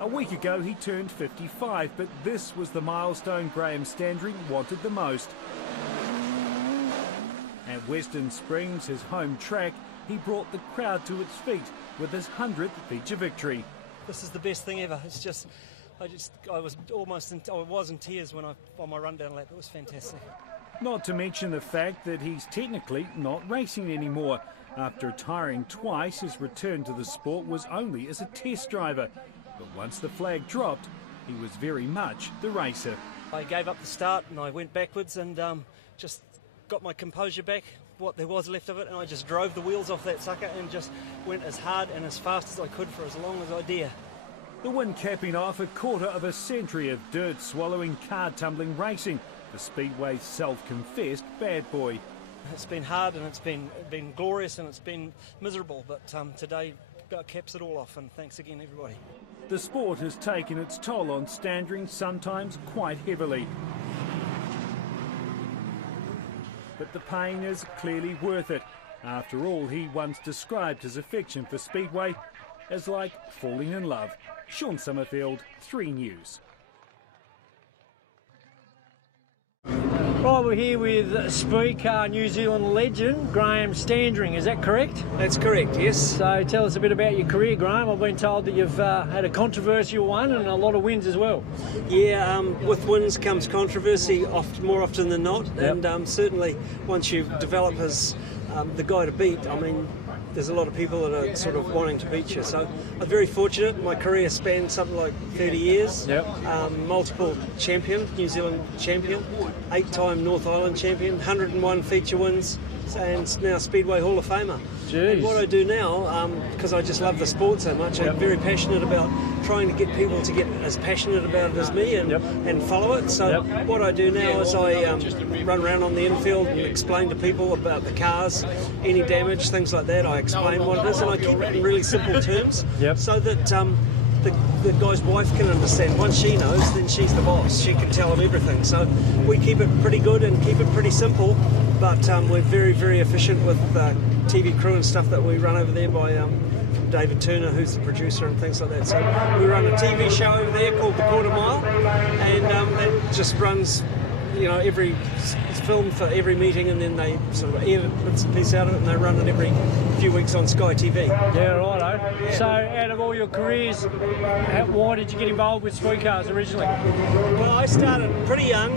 A week ago he turned 55, but this was the milestone Graham Standring wanted the most. At Western Springs, his home track, he brought the crowd to its feet with his 100th feature victory. This is the best thing ever. It's just, I was in tears when on my rundown lap. It was fantastic. Not to mention the fact that he's technically not racing anymore. After retiring twice, his return to the sport was only as a test driver. But once the flag dropped, he was very much the racer. I gave up the start and I went backwards and just got my composure back, what there was left of it, and I just drove the wheels off that sucker and just went as hard and as fast as I could for as long as I dare. The win capping off a quarter of a century of dirt-swallowing, car-tumbling racing, the Speedway's self-confessed bad boy. It's been hard and it's been glorious and it's been miserable, but today about caps it all off, and thanks again everybody. The sport has taken its toll on Standring, sometimes quite heavily. But the pain is clearly worth it. After all, he once described his affection for Speedway as like falling in love. Sean Summerfield, 3 News. Right, we're here with Speedcar New Zealand legend Graham Standring, is that correct? That's correct, yes. So tell us a bit about your career, Graham. I've been told that you've had a controversial one and a lot of wins as well. Yeah, with wins comes controversy more often than not, Yep. and certainly once you develop as the guy to beat, I mean, there's a lot of people that are sort of wanting to beat you. So I'm very fortunate. My career spanned something like 30 years. Yep. Multiple champion, New Zealand champion, 8-time North Island champion, 101 feature wins, and now Speedway Hall of Famer. Jeez. And what I do now, because I just love the sport so much, Yep. I'm very passionate about trying to get people to get as passionate about it as me and, Yep. and follow it. So Yep. what I do now is I run around on the infield and explain to people about the cars, any damage, things like that. I explain what it is, and I keep it in really simple terms, Yep. so that the guy's wife can understand. Once she knows, then she's the boss. She can tell him everything. So we keep it pretty good and keep it pretty simple, but we're very, very efficient with TV crew and stuff that we run over there by David Turner, who's the producer and things like that. So we run a TV show over there called The Quarter Mile, and that just runs, you know, it's filmed for every meeting, and then they sort of air bits and pieces out of it, and they run it every few weeks on Sky TV. Yeah, righto. So out of all your careers, why did you get involved with Speedcars originally? Well, I started pretty young,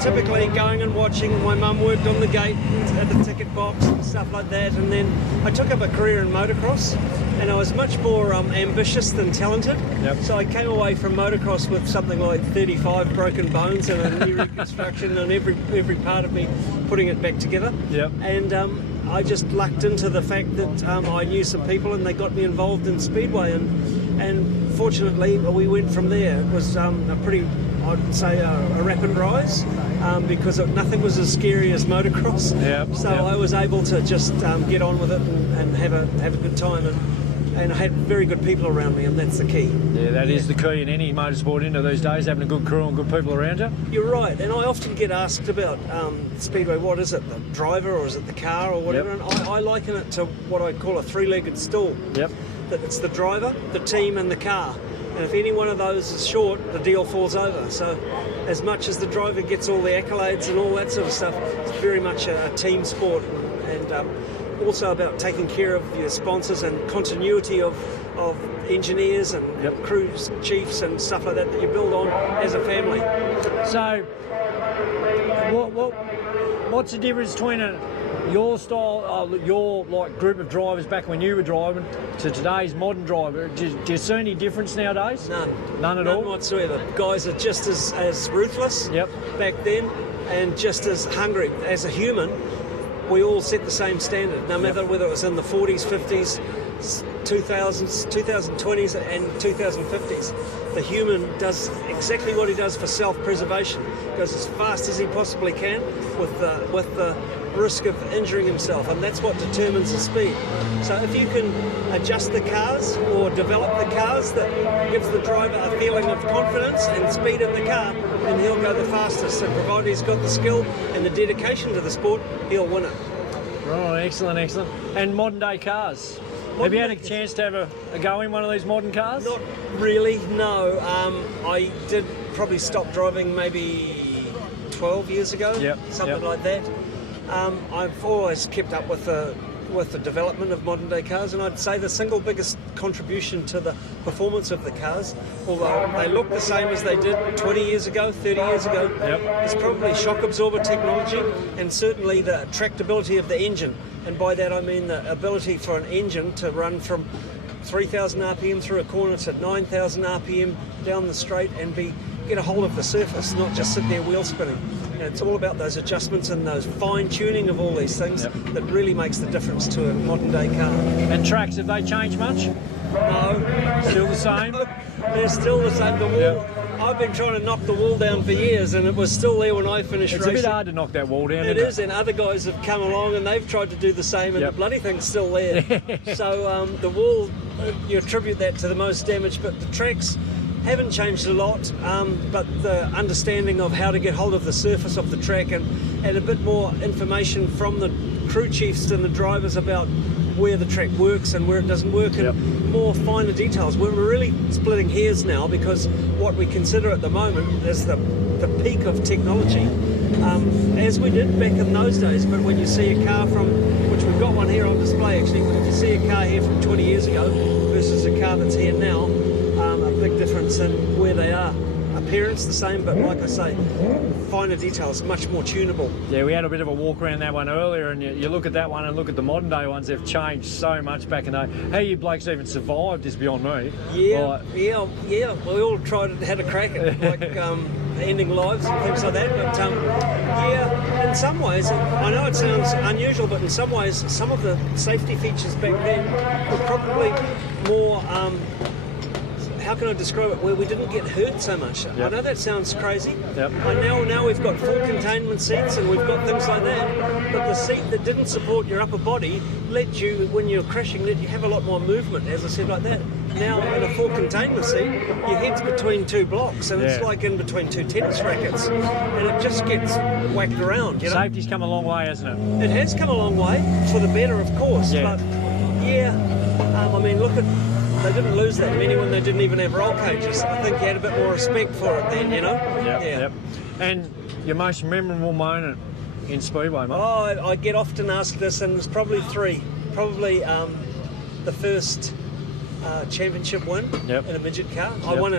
typically going and watching. My mum worked on the gate at the ticket box and stuff like that, and then I took up a career in motocross, and I was much more ambitious than talented. Yep. So I came away from motocross with something like 35 broken bones and a knee reconstruction, and every part of me putting it back together. Yep. And I just lucked into the fact that I knew some people and they got me involved in Speedway, and fortunately we went from there. It was a pretty, I'd say, a rapid rise, because nothing was as scary as motocross. Yep. So Yep. I was able to just get on with it and have a good time, and I had very good people around me, and that's the key. Yeah, that is the key in any motorsport into these days, having a good crew and good people around you. You're right, and I often get asked about Speedway, what is it, the driver or is it the car or whatever, Yep. and I liken it to what I call a three-legged stool. Yep. That it's the driver, the team and the car, and if any one of those is short, the deal falls over. So as much as the driver gets all the accolades and all that sort of stuff, it's very much a team sport, and also about taking care of your sponsors and continuity of engineers and Yep. crew chiefs and stuff like that you build on as a family. So, what's the difference between your style, your like group of drivers back when you were driving to today's modern driver? Do you see any difference nowadays? None. None at None all? whatsoever. Guys are just as ruthless Yep. back then, and just as hungry. As a human, we all set the same standard, no matter whether it was in the 40s, 50s, 2000s, 2020s and 2050s. The human does exactly what he does for self-preservation. Goes as fast as he possibly can with the risk of injuring himself, and that's what determines the speed. So if you can adjust the cars or develop the cars that gives the driver a feeling of confidence and speed of the car, then he'll go the fastest. And provided he's got the skill and the dedication to the sport, he'll win it. Right, excellent, excellent. And modern day cars? Have you had a chance to have a go in one of these modern cars? Not really, no. I did probably stop driving maybe 12 years ago, something like that. I've always kept up with the development of modern day cars, and I'd say the single biggest contribution to the performance of the cars, although they look the same as they did 20 years ago, 30 years ago, is probably shock absorber technology, and certainly the tractability of the engine. And by that I mean the ability for an engine to run from 3,000 RPM through a corner to 9,000 RPM down the straight and get a hold of the surface, not just sit there wheel spinning. And it's all about those adjustments and those fine-tuning of all these things that really makes the difference to a modern-day car. And tracks, have they changed much? No. Still the same? They're still the same. The wall, I've been trying to knock the wall down for years, and it was still there when I finished racing. It's a bit hard to knock that wall down, It is, and other guys have come along and they've tried to do the same, and the bloody thing's still there. So the wall, you attribute that to the most damage, but the tracks haven't changed a lot, but the understanding of how to get hold of the surface of the track and a bit more information from the crew chiefs and the drivers about where the track works and where it doesn't work, and more finer details. We're really splitting hairs now, because what we consider at the moment is the peak of technology, as we did back in those days. But when you see a car which we've got one here on display actually, when you see a car here from 20 years ago versus a car that's here now, a big difference in where they are. Appearance the same, but like I say, finer details, much more tunable. Yeah, we had a bit of a walk around that one earlier, and you look at that one and look at the modern day ones, they've changed so much back in the day. How you blokes even survived is beyond me. Yeah. We all had a crack at like ending lives and things like that, but in some ways, I know it sounds unusual, but in some ways, some of the safety features back then were probably more how can I describe it, where we didn't get hurt so much. I know that sounds crazy. Now we've got full containment seats and we've got things like that, but the seat that didn't support your upper body let you, when you're crashing, let you have a lot more movement, as I said, like that. Now in a full containment seat, your head's between two blocks, and it's like in between two tennis rackets, and it just gets whacked around. You know? Safety's come a long way, hasn't it? It has come a long way, for the better, of course. But I mean, look at. They didn't lose that many when they didn't even have roll cages. I think you had a bit more respect for it then, you know? Yep. And your most memorable moment in Speedway, mate? Oh, I get often asked this, and there's probably three. Probably the first championship win in a midget car. I won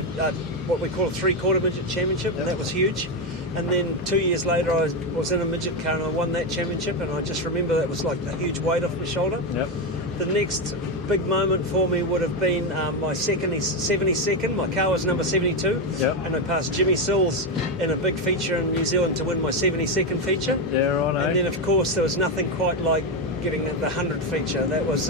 what we call a three-quarter midget championship, and that was huge. And then 2 years later, I was in a midget car and I won that championship, and I just remember that was like a huge weight off my shoulder. The next big moment for me would have been my 72nd. My car was number 72, and I passed Jimmy Sills in a big feature in New Zealand to win my 72nd feature. And then, of course, there was nothing quite like getting the 100th feature. That was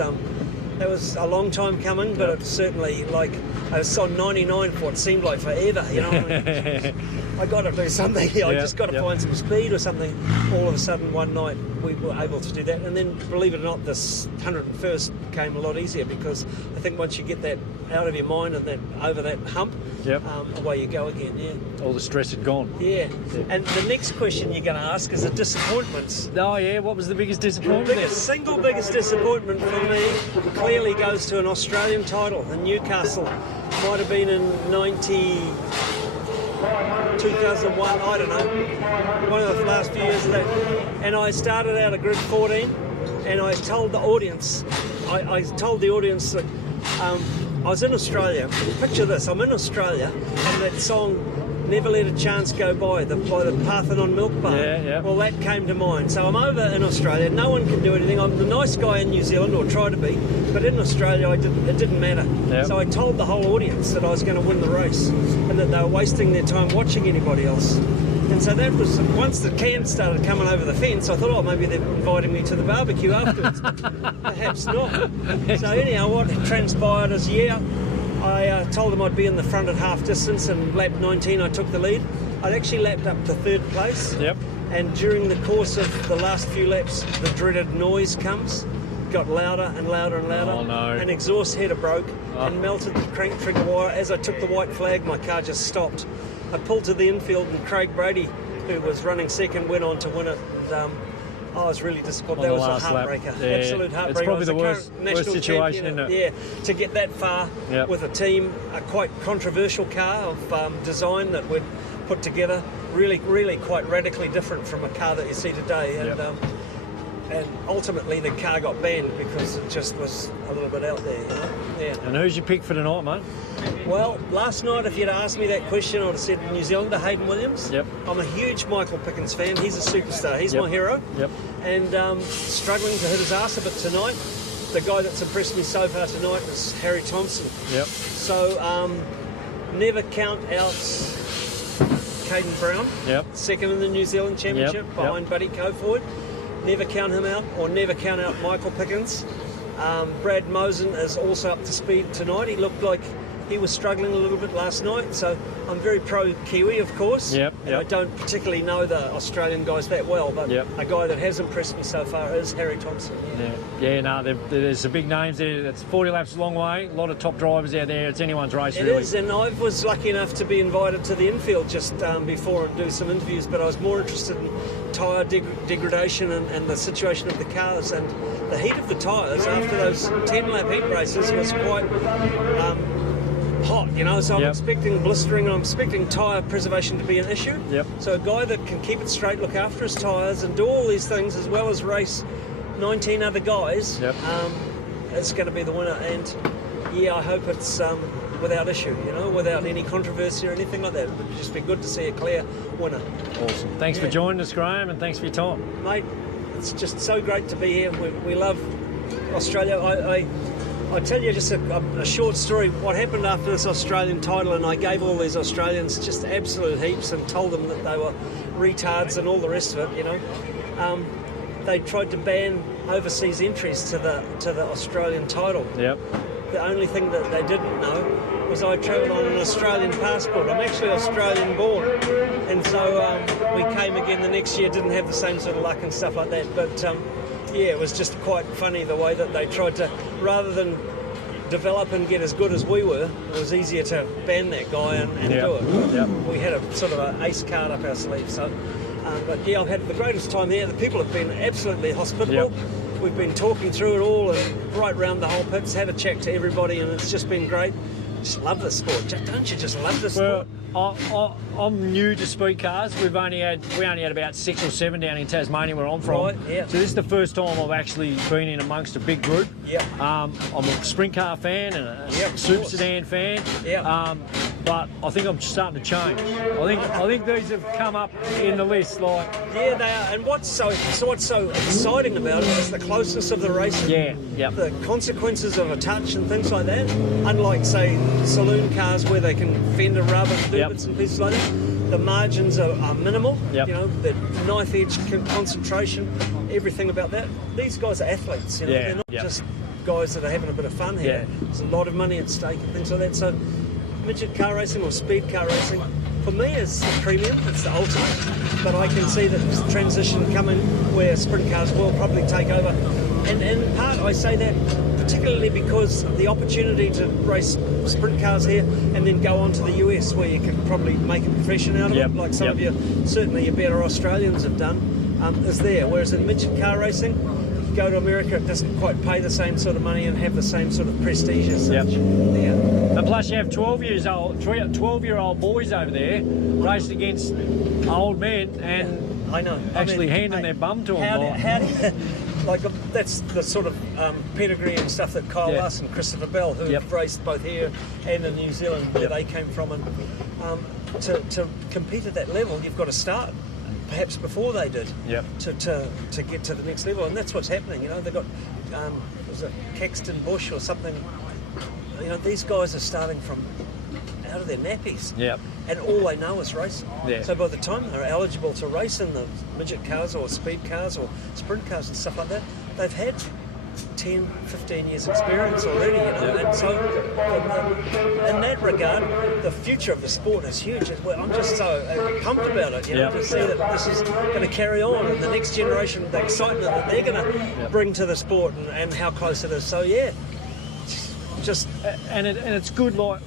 a long time coming, but it certainly, like, I was on 99 for what seemed like forever, you know. I got to do something. I just got to find some speed or something. All of a sudden, one night, we were able to do that. And then, believe it or not, this 101st came a lot easier, because I think once you get that out of your mind and then over that hump, away you go again, All the stress had gone. And the next question you're going to ask is the disappointments. Oh, yeah, what was the biggest disappointment? The single biggest disappointment for me clearly goes to an Australian title in Newcastle. Might have been in 2001, I don't know, one of the last few years of that. And I started out at grid 14, and I told the audience, that I was in Australia. Picture this, I'm in Australia, and that song Never Let a Chance Go By the Parthenon Milk Bar. Well, that came to mind. So I'm over in Australia, no one can do anything. I'm the nice guy in New Zealand, or try to be, but in Australia it didn't matter. So I told the whole audience that I was going to win the race, and that they were wasting their time watching anybody else. And so that was, once the cans started coming over the fence, I thought, oh, maybe they're inviting me to the barbecue afterwards. Perhaps not. So anyhow, what transpired is, I told them I'd be in the front at half distance, and lap 19 I took the lead. I'd actually lapped up to third place. And during the course of the last few laps, the dreaded noise comes. Got louder and louder and louder. Oh, no. An exhaust header broke and melted the crank trigger wire. As I took the white flag, my car just stopped. I pulled to the infield, and Craig Brady, who was running second, went on to win it. And I was really disappointed. On That the was a last lap. heartbreaker, Yeah. absolute heartbreaker. It's probably I the was worst current national situation, champion, isn't it? Yeah, to get that far Yep. with a team, a quite controversial car of design that we'd put together, really quite radically different from a car that you see today. And, Yep. and ultimately the car got banned because it just was a little bit out there, you know? Yeah. And who's your pick for tonight, mate? Well, last night, if you'd asked me that question, I would have said New Zealander, Hayden Williams. Yep. I'm a huge Michael Pickens fan. He's a superstar. He's Yep. my hero. Yep. And struggling to hit his arse a bit tonight. The guy that's impressed me so far tonight is Harry Thompson. Yep. So never count out Caden Brown. Yep. Second in the New Zealand Championship Yep. behind Buddy Coforth. Never count him out, or never count out Michael Pickens. Brad Mosen is also up to speed tonight. He looked like he was struggling a little bit last night, so I'm very pro-Kiwi, of course. Yep, And yep. I don't particularly know the Australian guys that well, but Yep. a guy that has impressed me so far is Harry Thompson. Yeah, no, there's some big names there. It's 40 laps a long way. A lot of top drivers out there. It's anyone's race, It really. is, and I was lucky enough to be invited to the infield just before and do some interviews, but I was more interested in tyre degradation and the situation of the cars, and the heat of the tyres after those 10-lap heat races was quite hot, you know, so I'm Yep. expecting blistering, I'm expecting tyre preservation to be an issue. Yep. So a guy that can keep it straight, look after his tyres and do all these things as well as race 19 other guys, Yep. is going to be the winner. And yeah, I hope it's without issue, you know, without any controversy or anything like that. It would just be good to see a clear winner. Awesome. Thanks for joining us, Graham, and thanks for your time. Mate, it's just so great to be here. We love Australia. I tell you just a short story. What happened after this Australian title, and I gave all these Australians just absolute heaps and told them that they were retards and all the rest of it, you know. They tried to ban overseas entries to the Australian title. Yep. The only thing that they didn't know was I travelled on an Australian passport. I'm actually Australian born. And so we came again the next year, didn't have the same sort of luck and stuff like that. But yeah, it was just quite funny the way that they tried to, rather than develop and get as good as we were, it was easier to ban that guy and Yep. do it. Yep. We had a sort of an ace card up our sleeve. So, but yeah, I've had the greatest time here. The people have been absolutely hospitable. Yep. We've been talking through it all and right round the whole pits, had a chat to everybody, and it's just been great. Just love this sport. Don't you just love this Well, sport? I'm new to Speedcars. We only had about 6 or 7 down in Tasmania where I'm from. Right, yeah. So this is the first time I've actually been in amongst a big group. Yeah. I'm a sprint car fan and a Yeah, of super course. sedan fan. Yeah. But I think I'm starting to change. I think these have come up in the list. Like, Yeah, they are. And what's so exciting about it is the closeness of the racing. yeah, yeah, The consequences of a touch and things like that. Unlike, say, saloon cars where they can fend a rub and do Yep. bits and pieces like that, the margins are minimal. Yep. You know, the knife edge concentration, everything about that. These guys are athletes. You know, Yeah, they're not yep. just guys that are having a bit of fun here. Yeah. There's a lot of money at stake and things like that. So, midget car racing or speed car racing, for me, is the premium. It's the ultimate. But I can see that this transition coming where sprint cars will probably take over. And in part, I say that particularly because of the opportunity to race sprint cars here and then go on to the US where you can probably make a profession out of Yep, it, like some yep. of you, certainly your better Australians have done, is there. Whereas in midget car racing, you go to America, it doesn't quite pay the same sort of money and have the same sort of prestige as Yep. such. Yeah. And plus you have 12-year-old boys over there racing against old men and I know. actually handing their bum to them. How do you, like, that's the sort of pedigree and stuff that Kyle Yeah. Larson and Christopher Bell, who Yep. have raced both here and in New Zealand, where Yep. they came from, and to compete at that level, you've got to start perhaps before they did. Yep. To get to the next level, and that's what's happening. You know, they've got was it Caxton Bush or something? You know, these guys are starting from out of their nappies. Yep. And all they know is racing. Yeah. So by the time they're eligible to race in the midget cars or speed cars or sprint cars and stuff like that, they've had 10, 15 years experience already, you know. Yeah. And so in that regard, the future of the sport is huge. I'm just so pumped about it, you know, Yeah. to see that this is going to carry on, and the next generation, the excitement that they're going to bring to the sport, and how close it is. So yeah, just And it's good, like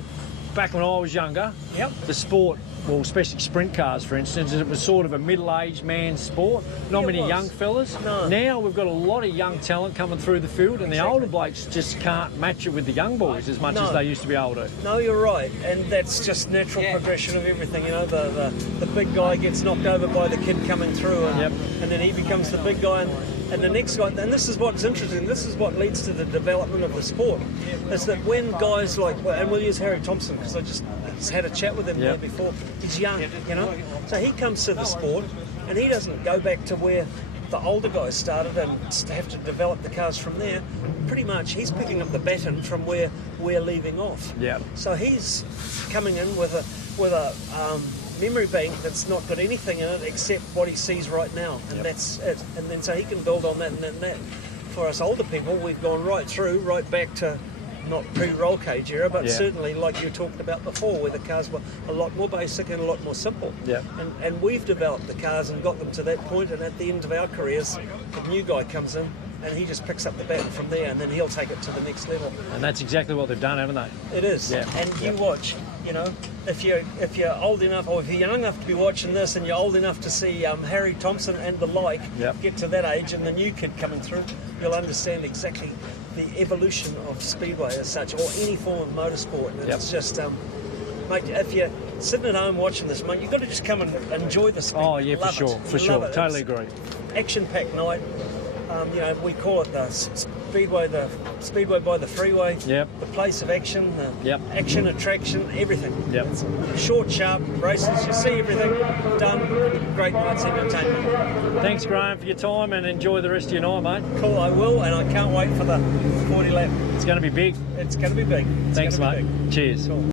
back when I was younger, Yep. the sport well, especially sprint cars, for instance, it was sort of a middle-aged man's sport. Not many young fellas. No. Now we've got a lot of young talent coming through the field, and the older blokes just can't match it with the young boys as much as they used to be able to. No, you're right, and that's just natural progression of everything. You know, the big guy gets knocked over by the kid coming through, and then he becomes the big guy, and the next guy. And this is what's interesting. This is what leads to the development of the sport. Is that when guys like, and we'll use Harry Thompson because I just had a chat with him there before. He's young, you know, so he comes to the sport, and he doesn't go back to where the older guys started and have to develop the cars from there. Pretty much, he's picking up the baton from where we're leaving off. Yeah. So he's coming in with a memory bank that's not got anything in it except what he sees right now, and that's it. And then so he can build on that and that. For us older people, we've gone right back to not pre-roll cage era, but certainly like you talked about before, where the cars were a lot more basic and a lot more simple. Yeah. And we've developed the cars and got them to that point, and at the end of our careers, the new guy comes in and he just picks up the baton from there, and then he'll take it to the next level. And that's exactly what they've done, haven't they? It is. Yeah. And you watch, you know, if you're old enough, or if you're young enough to be watching this, and you're old enough to see Harry Thompson and the like get to that age, and the new kid coming through, you'll understand exactly the evolution of speedway as such, or any form of motorsport. And it's just, mate, if you're sitting at home watching this, mate, you've got to just come and enjoy the speedway. Oh yeah, for sure. Totally agree. Action-packed night. You know, we call it the speedway by the freeway. Yep. The place of action, the action, attraction, everything. Yep. It's short, sharp races. You see everything done. Great night's entertainment. Thanks, Graham, for your time, and enjoy the rest of your night, mate. Cool, I will, and I can't wait for the 40 lap. It's going to be big. It's going to be big. Thanks, mate. Cheers. Cool.